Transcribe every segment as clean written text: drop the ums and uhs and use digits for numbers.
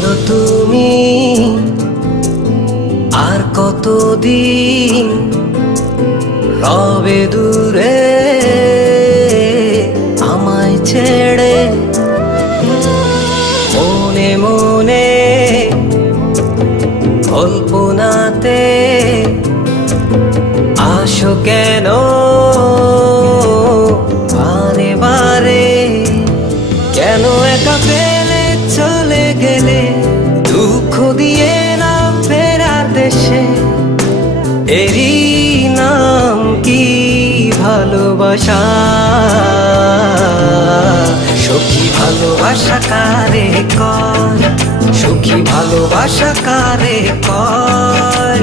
বলো তুমি আর কতদিন রবে দূরে আমায় ছেড়ে? মনে মনে কল্পনাতে আসো কেন বারে বারে? কেন একা ফেলে চলে গেলে দুঃখ দিয়ে না ফেরার দেশে? এরই নাম কি ভালোবাসা? সখী ভালোবাসা কারে কয়? সখী ভালোবাসা কারে কয়?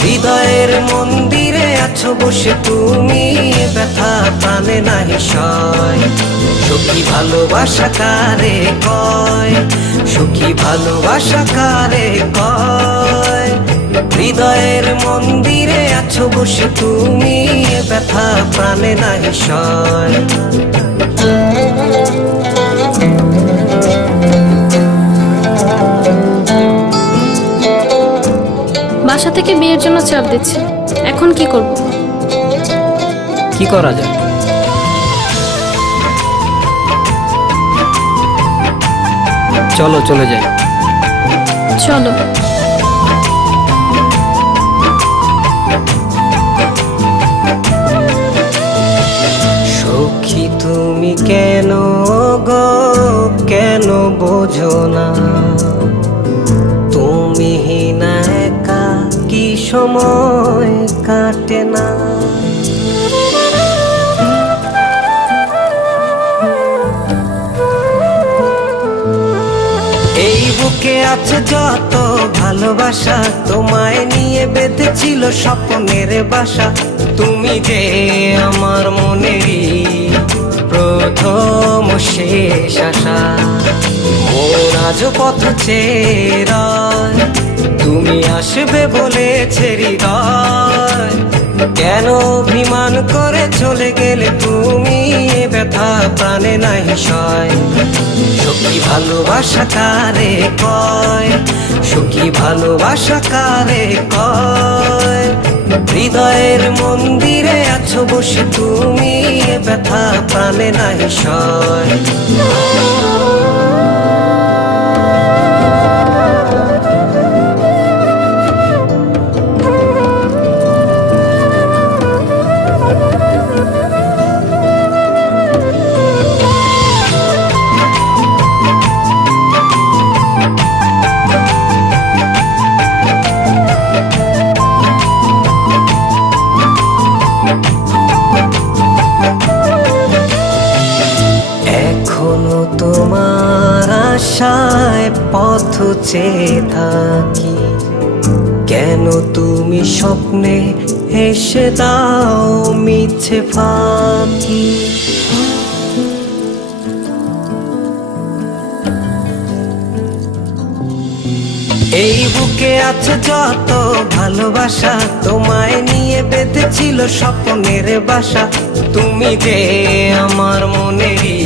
হৃদয়ের মন্দিরে আছো বসে তুমি, ব্যথা প্রাণে নাহি সয়। সখী ভালোবাসা কারে কয়? সখী ভালোবাসা কারে কয়? হৃদয়ের মন্দিরে আছো বসে তুমি, ব্যথা প্রাণে নাহি সয়। বাসা থেকে বিয়ের জন্য চাপ দিচ্ছে, এখন কি করব? কি করা যায়? চলো চলে যাই। চলো। সখী তুমি কেন গো, কেন বোঝো না? তুমি না একা কি সময় কাটে না? এই বুকে আছে যত ভালোবাসা, তোমায় নিয়ে বেঁধেছিল স্বপ্নের বাসা। তুমি যে আমার মনেরই প্রথম শেষ আশা। মোর আজ পথ চেয়ে তুমি আসবে বলেছে হৃদয়। কেন অভিমান করে চলে গেলে তুমি, ব্যথা প্রাণে নাহি সয়। সখী ভালোবাসা কারে কয়? সখী ভালোবাসা কারে কয়? হৃদয়ের মন্দিরে আছো বসে তুমি, ব্যথা প্রাণে নাহি সয়। এখনো তোমার আশায় পথ চেয়ে থাকি, কেন তুমি স্বপ্নে এসে দাও মিছে ফাঁকি? এই বুকে আছে যত ভালোবাসা, তোমায় নিয়ে বেঁধেছিল স্বপ্নের বাসা। তুমি যে আমার মনেরই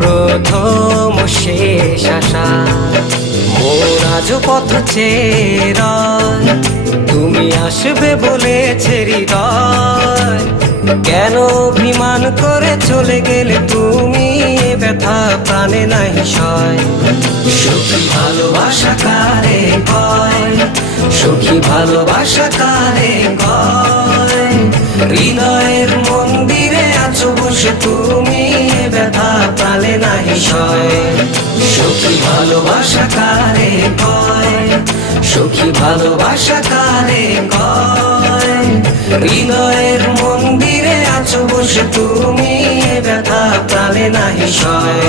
প্রথম শেষ আশা। মোর আজ পথ চেয়ে তুমি আসবে বলেছে হৃদয়। কেন অভিমান করে চলে গেলে তুমি, ব্যথা প্রাণে নাহি সয়। সখী ভালোবাসা কারে কয়? সখী ভালোবাসা কারে কয়? হৃদয়ের মন্দিরে আছো বসে তুমি, ব্যথা প্রাণে নাহি সয়। সখী ভালোবাসা কারে কয়? সখী ভালোবাসা কারে কয়? হৃদয়ের মন্দিরে আছো বসে তুমি, ব্যথা প্রাণে নাহি সয়।